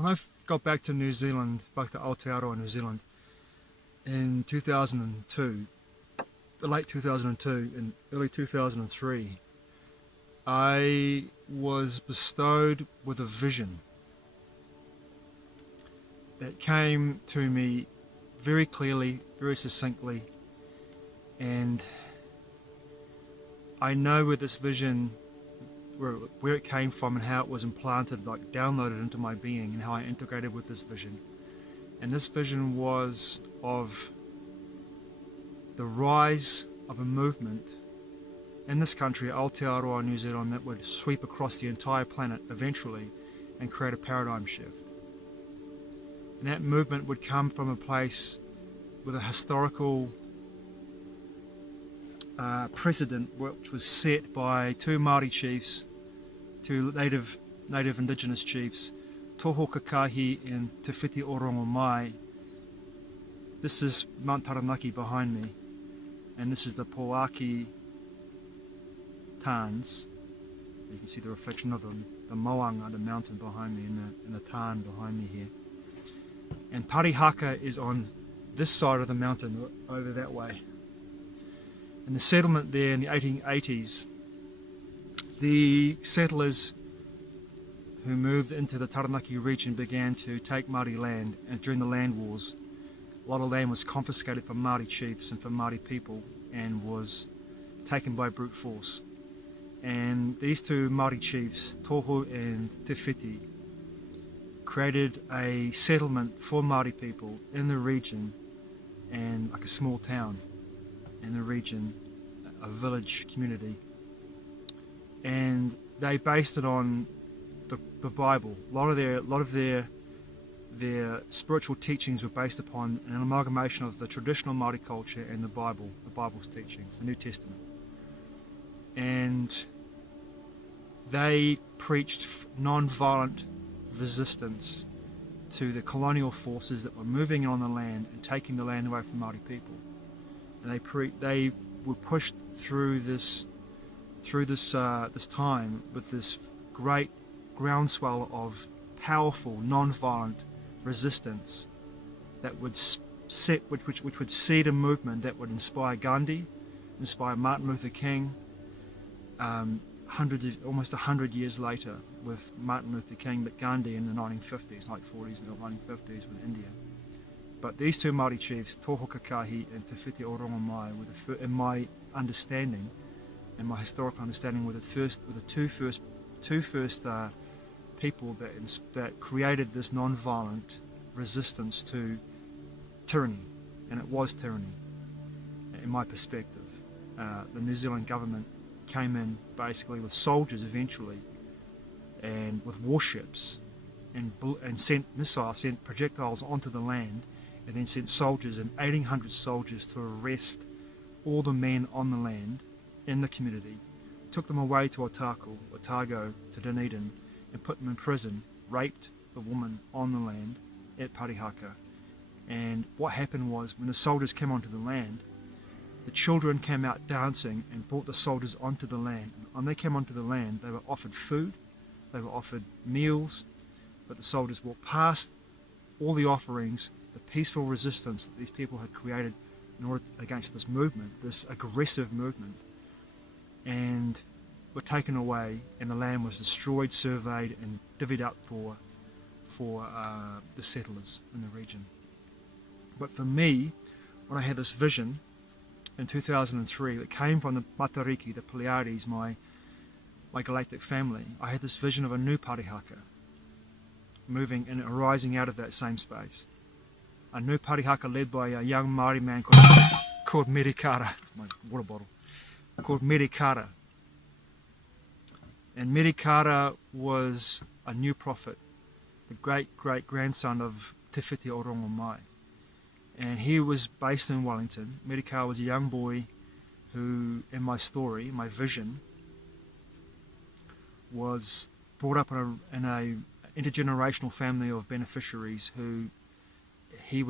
when I got back to New Zealand, back to Aotearoa, New Zealand, in 2002, the late 2002 and early 2003, I was bestowed with a vision that came to me very clearly, very succinctly, and I know where this vision, where it came from and how it was implanted, like downloaded into my being, and how I integrated with this vision. And this vision was of the rise of a movement in this country, Aotearoa, New Zealand, that would sweep across the entire planet eventually and create a paradigm shift. And that movement would come from a place with a historical precedent which was set by two Māori chiefs, two native indigenous chiefs, Toho Kakahi and Te Whiti Orongo Mai. This is Mount Taranaki behind me, and this is the PouakaI tarns. You can see the reflection of the moanga, the mountain behind me, and the tarn behind me here. And PARIHAKA is on this side of the mountain, over that way. And the settlement there in the 1880s, the settlers who moved into the Taranaki region began to take Māori land, and during the land wars, a lot of land was confiscated from Māori chiefs and from Māori people and was taken by brute force. And these two Māori chiefs, Toho and Te Whiti, created a settlement for Māori people in the region, and like a small town in the region, a village community. And they based it on the Bible. A lot of their spiritual teachings were based upon an amalgamation of the traditional Māori culture and the Bible's teachings, the New Testament. And they preached non-violent resistance to the colonial forces that were moving on the land and taking the land away from Māori people. And they were pushed through this time with this great groundswell of powerful non-violent resistance that would which would seed a movement that would inspire Gandhi, inspire Martin Luther King. Almost 100 years later, with Martin Luther King, but Gandhi in the 1950s, like 40s and 1950s with India. But these two Māori chiefs, Toho Kakahi and Te Whiti Orongo Mai, were in my understanding, and my historical understanding, were the two first people that created this non-violent resistance to tyranny, and it was tyranny, in my perspective. The New Zealand government came in basically with soldiers eventually, and with warships, and sent projectiles onto the land, and then sent soldiers, and 1,800 soldiers, to arrest all the men on the land in the community, took them away to Otago, to Dunedin, and put them in prison, raped the woman on the land at PARIHAKA. And what happened was, when the soldiers came onto the land, the children came out dancing and brought the soldiers onto the land. And when they came onto the land, they were offered food, they were offered meals, but the soldiers walked past all the offerings, the peaceful resistance that these people had created in order against this movement, this aggressive movement, and were taken away, and the land was destroyed, surveyed, and divvied up for the settlers in the region. But for me, when I had this vision in 2003 that came from the Matariki, the Pleiades, my galactic family, I had this vision of a new PARIHAKA moving and arising out of that same space. A new PARIHAKA led by a young Māori man called Merikara. It's my water bottle. Called Merikara. And Merikara was a new prophet, the great-great-grandson of Te Whiti Orongo Mai. And he was based in Wellington. Merikara was a young boy who, in my story, my vision, was brought up in a intergenerational family of beneficiaries who he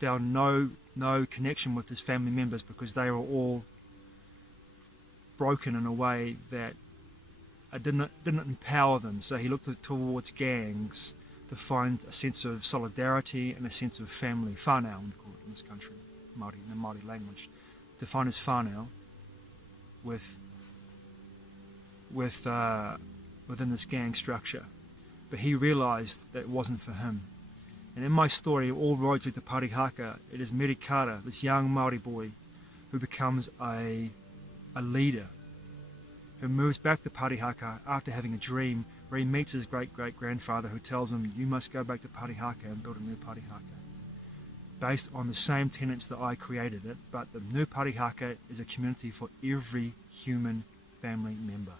found no connection with his family members, because they were all broken in a way that didn't empower them. So he looked towards gangs, to find a sense of solidarity and a sense of family, whānau we call it in this country, Māori, in the Māori language, to find his whānau within this gang structure. But he realised that it wasn't for him. And in my story, all roads lead to PARIHAKA. It is Merikara, this young Māori boy, who becomes a leader, who moves back to PARIHAKA after having a dream where he meets his great-great-grandfather, who tells him, you must go back to PARIHAKA and build a new PARIHAKA, based on the same tenets that I created it. But the new PARIHAKA is a community for every human family member,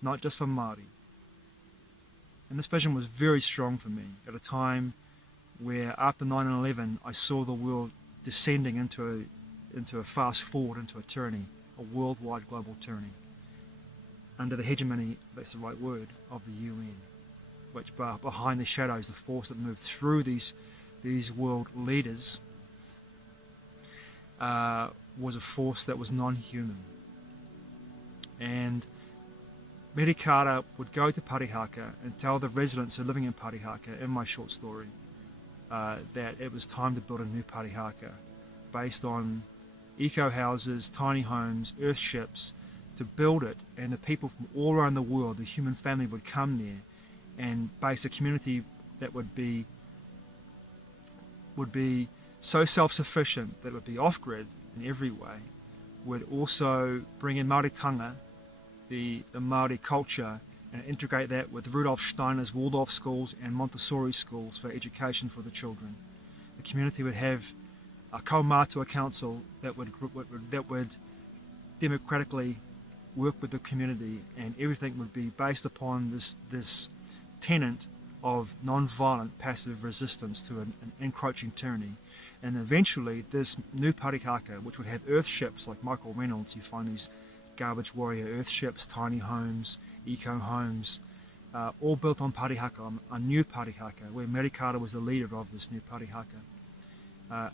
not just for Māori. And this vision was very strong for me at a time where, after 9/11, I saw the world descending into a fast forward, into a tyranny, a worldwide global tyranny, under the hegemony, that's the right word, of the UN, which behind the shadows, the force that moved through these world leaders was a force that was non-human. And Merikara would go to PARIHAKA and tell the residents who are living in PARIHAKA, in my short story, that it was time to build a new PARIHAKA based on eco-houses, tiny homes, earthships, to build it, and the people from all around the world, the human family, would come there and base a community that would be so self-sufficient that it would be off-grid in every way, would also bring in Māoritanga, the Māori culture, and integrate that with Rudolf Steiner's Waldorf schools and Montessori schools for education for the children. The community would have a kaumātua council that would democratically work with the community, and everything would be based upon this tenet of non-violent passive resistance to an encroaching tyranny. And eventually this new PARIHAKA, which would have earthships like Michael Reynolds, you find these garbage warrior earthships, tiny homes, eco homes, all built on PARIHAKA, a new PARIHAKA, where Merikara was the leader of this new PARIHAKA.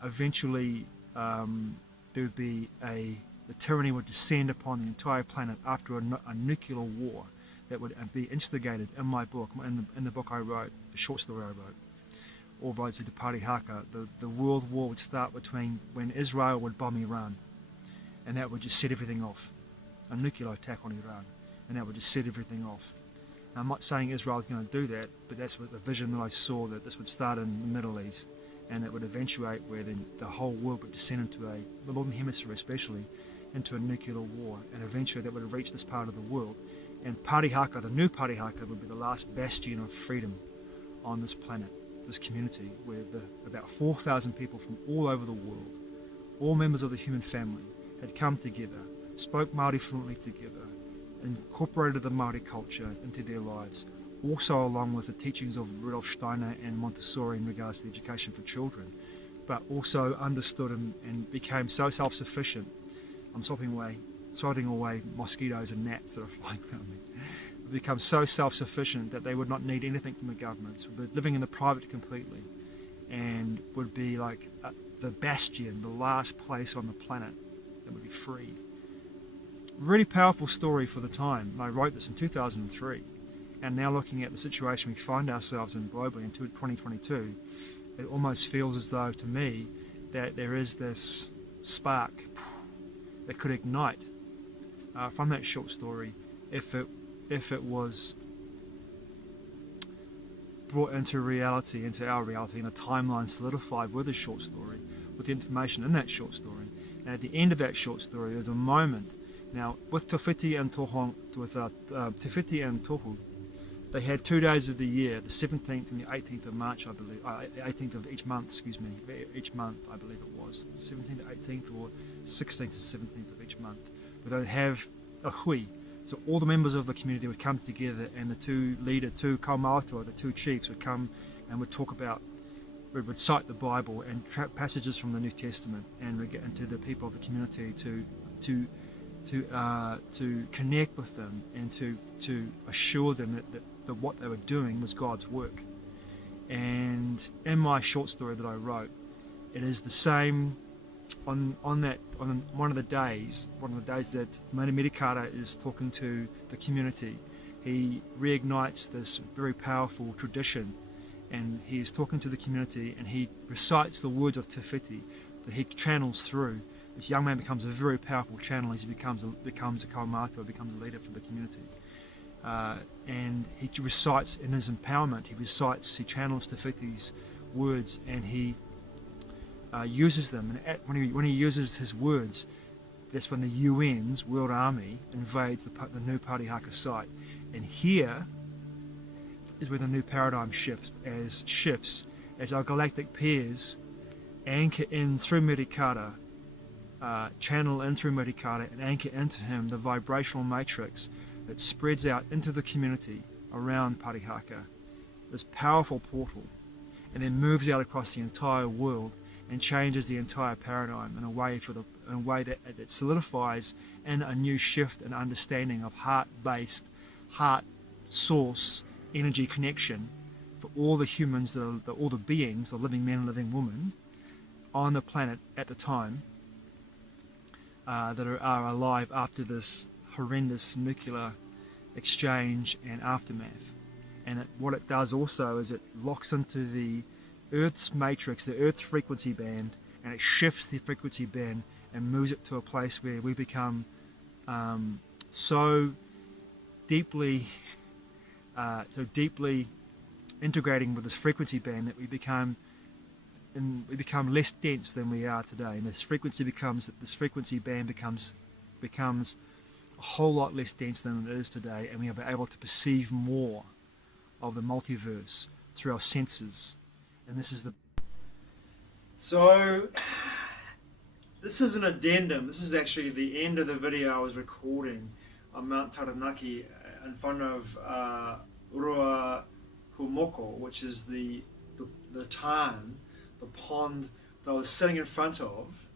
Eventually there would be the tyranny would descend upon the entire planet after a nuclear war that would be instigated in my book, in the book I wrote, the short story I wrote, All Roads Lead to PARIHAKA. The world war would start when Israel would bomb Iran, and that would just set everything off. A nuclear attack on Iran, and that would just set everything off. Now, I'm not saying Israel is going to do that, but that's what the vision that I saw, that this would start in the Middle East, and it would eventuate where then the whole world would descend into the Northern Hemisphere especially, into a nuclear war, and eventually that would reach this part of the world. And PARIHAKA, the new PARIHAKA, would be the last bastion of freedom on this planet, this community, where about 4,000 people from all over the world, all members of the human family, had come together, spoke Māori fluently together, incorporated the Māori culture into their lives, also along with the teachings of Rudolf Steiner and Montessori in regards to education for children, but also understood and became so self-sufficient. I'm sorting away mosquitoes and gnats that are flying around me. Become so self-sufficient that they would not need anything from the governments, would be living in the private completely, and would be like the bastion, the last place on the planet that would be free. Really powerful story for the time. I wrote this in 2003, and now looking at the situation we find ourselves in globally in 2022, it almost feels as though, to me, that there is this spark that could ignite from that short story if it was brought into reality, into our reality, in a timeline solidified with a short story, with the information in that short story. And at the end of that short story, there's a moment. Now, with Tawhiti and Tohu, they had 2 days of the year, the 17th and the 18th of March, I believe, 18th of each month, each month, I believe it was, 17th to 18th or 16th to 17th of each month, where they would have a hui. So all the members of the community would come together, and the two kaumātua, the two chiefs, would come and would talk about, would cite the Bible and passages from the New Testament, and to the people of the community to connect with them and to assure them that what they were doing was God's work. And in my short story that I wrote, it is the same on one of the days that Merikara is talking to the community. He reignites this very powerful tradition and he is talking to the community, and he recites the words of Te Whiti that he channels through. This young man becomes a very powerful channel as he becomes a kaumātua, becomes a leader for the community. And he recites in his empowerment, he channels Te Whiti's words, and he uses them. And when he uses his words, that's when the UN's World Army invades the new PARIHAKA site. And here is where the new paradigm shifts as our galactic peers anchor in through Merikara, channel in through Merikara, and anchor into him the vibrational matrix that spreads out into the community around PARIHAKA, this powerful portal, and then moves out across the entire world and changes the entire paradigm in a way that solidifies in a new shift and understanding of heart-based, heart source energy connection for all the humans, all the beings, the living men and living women on the planet at the time that are alive after this horrendous nuclear exchange and aftermath. And what it does also is it locks into the Earth's matrix, the Earth's frequency band, and it shifts the frequency band and moves it to a place where we become so deeply integrating with this frequency band that we become less dense than we are today. And this frequency band becomes a whole lot less dense than it is today, and we are able to perceive more of the multiverse through our senses. And this is an addendum. This is actually the end of the video I was recording on Mount Taranaki in front of Rua Humoko, which is the tarn, the pond that I was sitting in front of.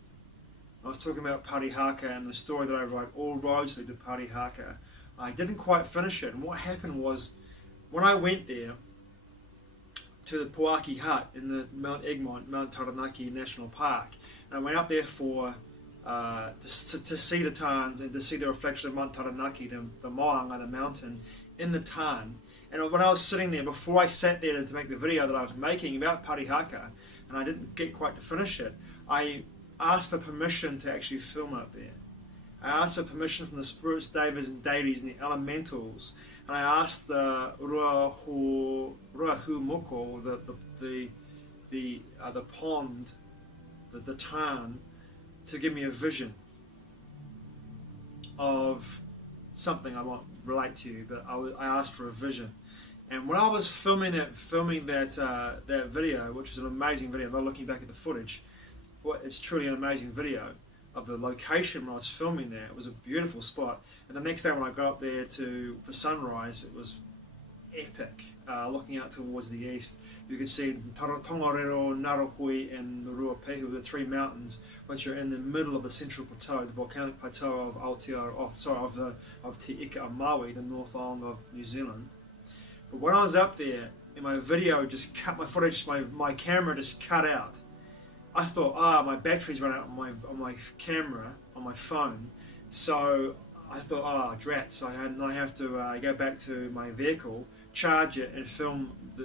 I was talking about PARIHAKA and the story that I wrote, All Roads Lead to PARIHAKA. I didn't quite finish it, and what happened was, when I went there to the PouakaI hut in the Mount Egmont, Mount Taranaki National Park, and I went up there for to see the tarns and to see the reflection of Mount Taranaki, the moanga, the mountain, in the tarn. And when I was sitting there, before I sat there to make the video that I was making about PARIHAKA, and I didn't get quite to finish it, I asked for permission to actually film up there. I asked for permission from the spirits, devas and deities and the elementals, and I asked the Ruahu Moko, the pond, the tarn, to give me a vision of something I won't relate to you, but I asked for a vision. And when I was filming that video, which was an amazing video, I'm not looking back at the footage, well, it's truly an amazing video of the location when I was filming there. It was a beautiful spot. And the next day when I got up there for sunrise, it was epic. Looking out towards the east, you could see Tongariro, Narohui and Ruapehu, the three mountains which are in the middle of the central plateau, the volcanic plateau of Aotearoa, of Te Ika of Maui, the North Island of New Zealand. But when I was up there, in my video just cut, my footage, my camera just cut out. I thought, my battery's run out on my camera, on my phone. So I thought, drat. So I have to go back to my vehicle, charge it, and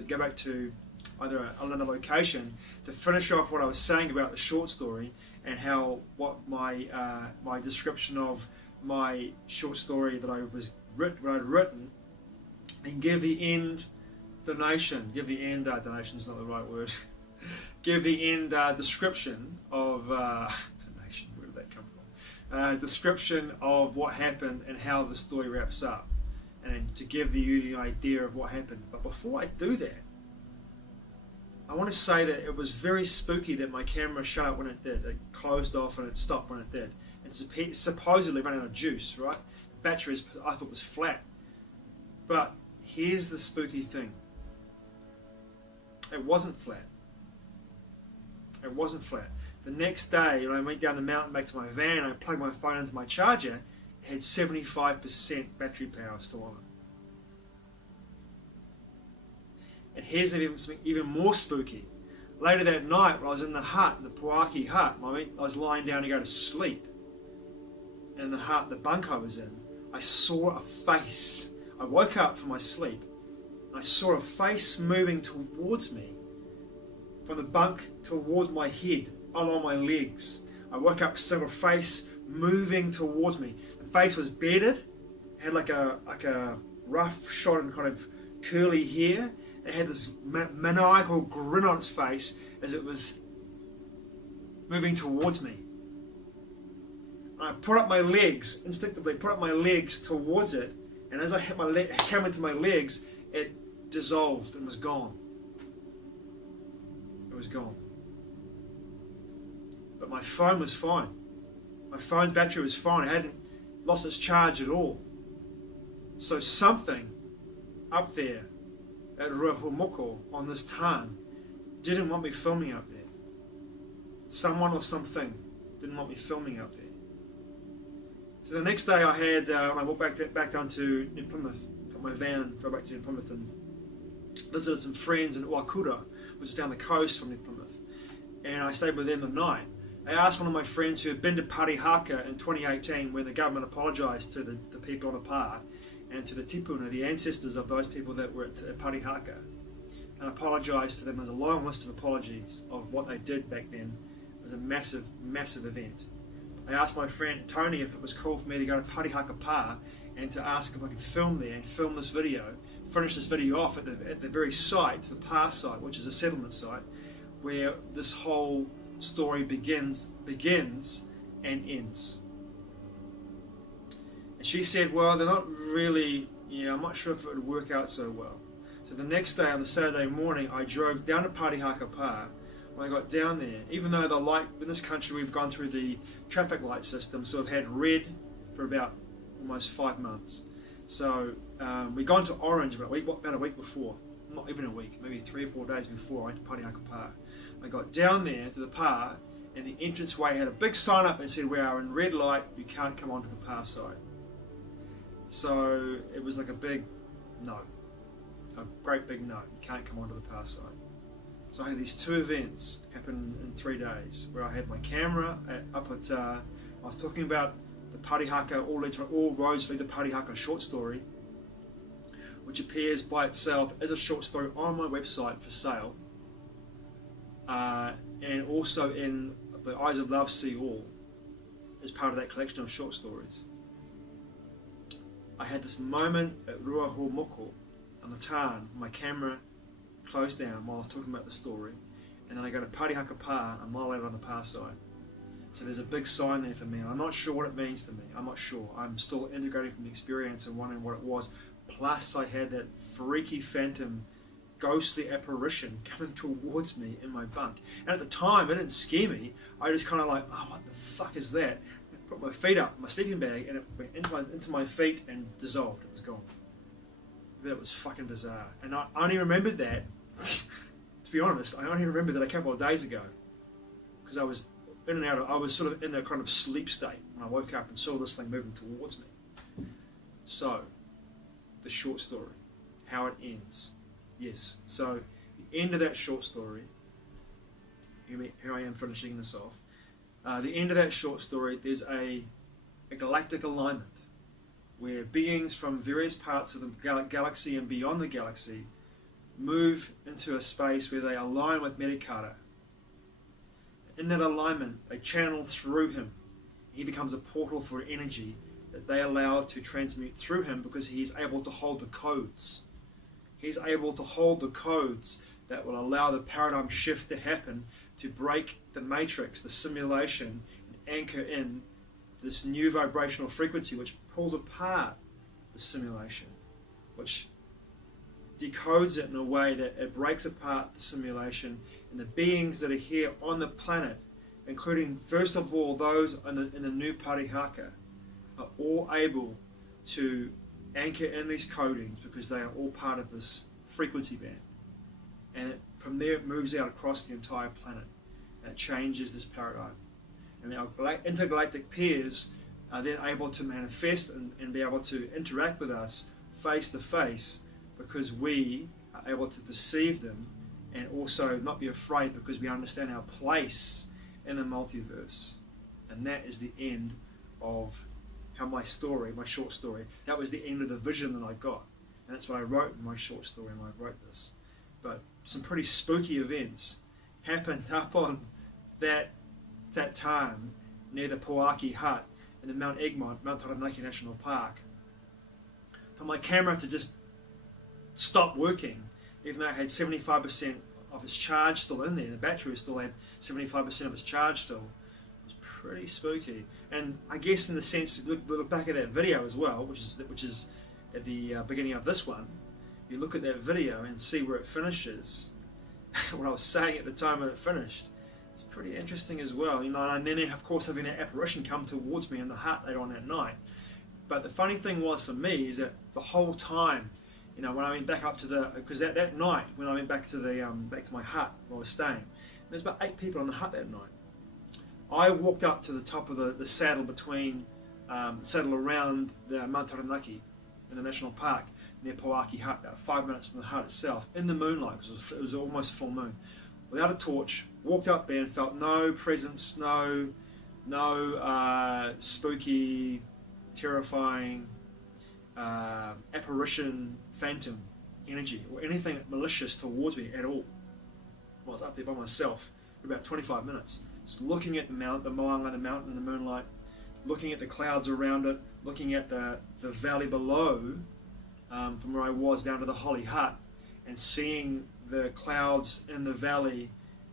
go back to either another location to finish off what I was saying about the short story and what my description of my short story that I'd written, and give the end donation. Give the end donation is not the right word. Give the end description of donation. Where did that come from? Description of what happened and how the story wraps up, and to give you the idea of what happened. But before I do that, I want to say that it was very spooky that my camera shut up when it did. It closed off and it stopped when it did. It's supposedly ran out of juice, right? The battery I thought was flat. But here's the spooky thing. It wasn't flat. It wasn't flat. The next day, when I went down the mountain back to my van, I plugged my phone into my charger, it had 75% battery power still on it. And here's something even more spooky. Later that night, when I was in the hut, the PouakaI hut, I was lying down to go to sleep. And in the hut, the bunk I was in, I saw a face. I woke up from my sleep, I saw a face moving towards me from the bunk towards my head, along my legs. I woke up, saw a face moving towards me. The face was bearded, had like a rough shot kind of curly hair. It had this maniacal grin on its face as it was moving towards me. I put up my legs, instinctively put up my legs towards it, and as I hit my camera into my legs, it dissolved and was gone. It was gone. But my phone was fine. My phone's battery was fine. It hadn't lost its charge at all. So something up there at Ruahumoko on this tarn didn't want me filming up there. Someone or something didn't want me filming up there. So the next day I had, when I walked back down to New Plymouth, got my van, drove back to New Plymouth and visited some friends in Oakura, which is down the coast from New Plymouth, and I stayed with them the night. I asked one of my friends who had been to PARIHAKA in 2018 when the government apologised to the people on the pa and to the tipuna, the ancestors of those people that were at PARIHAKA, and apologised to them. There's a long list of apologies of what they did back then. It was a massive, massive event. I asked my friend Tony if it was cool for me to go to PARIHAKA Pa and to ask if I could film there and film this video, finish this video off at the very site, the Pa site, which is a settlement site, where this whole story begins and ends. And she said, well, they're not really, I'm not sure if it would work out so well. So the next day, on the Saturday morning, I drove down to PARIHAKA Pa. When I got down there, even though the light, in this country we've gone through the traffic light system, so we've had red for about almost 5 months. So we gone to orange about a week before, not even a week, maybe 3 or 4 days before I went to PARIHAKA Pa. I got down there to the Pa, and the entranceway had a big sign up and said, we are in red light, you can't come onto the Pa site. So it was like a big no, a great big no, you can't come onto the Pa site. So I had these two events happen in 3 days, where I had my camera up at, I was talking about the PARIHAKA, all roads lead to PARIHAKA short story, which appears by itself as a short story on my website for sale, and also in The Eyes of Love See All, as part of that collection of short stories. I had this moment at Ruahumoko on the tarn, my camera closed down while I was talking about the story, and then I go to PARIHAKA Pa, a mile out on the Pa side. So there's a big sign there for me. I'm not sure what it means to me. I'm not sure. I'm still integrating from the experience and wondering what it was. Plus I had that freaky phantom, ghostly apparition coming towards me in my bunk. And at the time, it didn't scare me. I just kind of like, oh, what the fuck is that? I put my feet up, my sleeping bag, and it went into my feet and dissolved. It was gone. That was fucking bizarre. And I only remembered that, to be honest, I only remembered that a couple of days ago, because I was in and out of, I was sort of in a kind of sleep state when I woke up and saw this thing moving towards me. So, the short story, how it ends. Yes, so the end of that short story, here I am finishing this off. The end of that short story, there's a galactic alignment where beings from various parts of the galaxy and beyond the galaxy move into a space where they align with Medikara. In that alignment, they channel through him. He becomes a portal for energy that they allow to transmute through him, because he is able to hold the codes. He's able to hold the codes that will allow the paradigm shift to happen, to break the matrix, the simulation, and anchor in this new vibrational frequency which pulls apart the simulation, which decodes it in a way that it breaks apart the simulation, and the beings that are here on the planet, including first of all those in the new PARIHAKA, are all able to anchor in these codings because they are all part of this frequency band. And from there it moves out across the entire planet, and it changes this paradigm. And our intergalactic peers are then able to manifest and be able to interact with us face to face, because we are able to perceive them and also not be afraid, because we understand our place in the multiverse. And that is the end of how my story, my short story, that was the end of the vision that I got. and that's what I wrote in my short story when I wrote this. But some pretty spooky events happened up on that tarn near the PouakaI hut in the Mount Egmont, Mount Taranaki National Park. For my camera to just stop working, even though it had 75% of its charge still in there, the battery still had 75% of its charge still. It was pretty spooky. And I guess in the sense, look back at that video as well, which is at the beginning of this one. You look at that video and see where it finishes. What I was saying at the time when it finished, it's pretty interesting as well. You know, and then of course having that apparition come towards me in the hut later on that night. But the funny thing was for me is that the whole time, you know, when I went back up to because that night when I went back to my hut where I was staying, there's about 8 people in the hut that night. I walked up to the top of the saddle between saddle around the Mount Taranaki in the national park near PouakaI hut, about 5 minutes from the hut itself, in the moonlight, because it was almost full moon, without a torch. Walked up there and felt no presence, no spooky, terrifying apparition, phantom energy or anything malicious towards me at all. I was up there by myself for about 25 minutes, just looking at the moanga, the mountain in the moonlight, looking at the clouds around it, looking at the valley below, from where I was down to the holly hut, and seeing the clouds in the valley,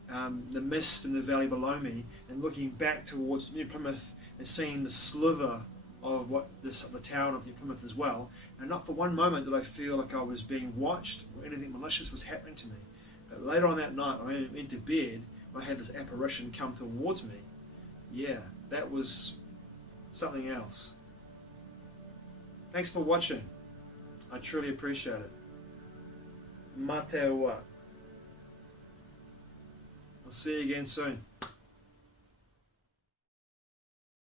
the mist in the valley below me, and looking back towards New Plymouth and seeing the sliver of the town of New Plymouth as well. And not for one moment did I feel like I was being watched or anything malicious was happening to me. But later on that night, when I went to bed, I had this apparition come towards me. Yeah, that was something else. Thanks for watching. I truly appreciate it. Aotearoa. I'll see you again soon.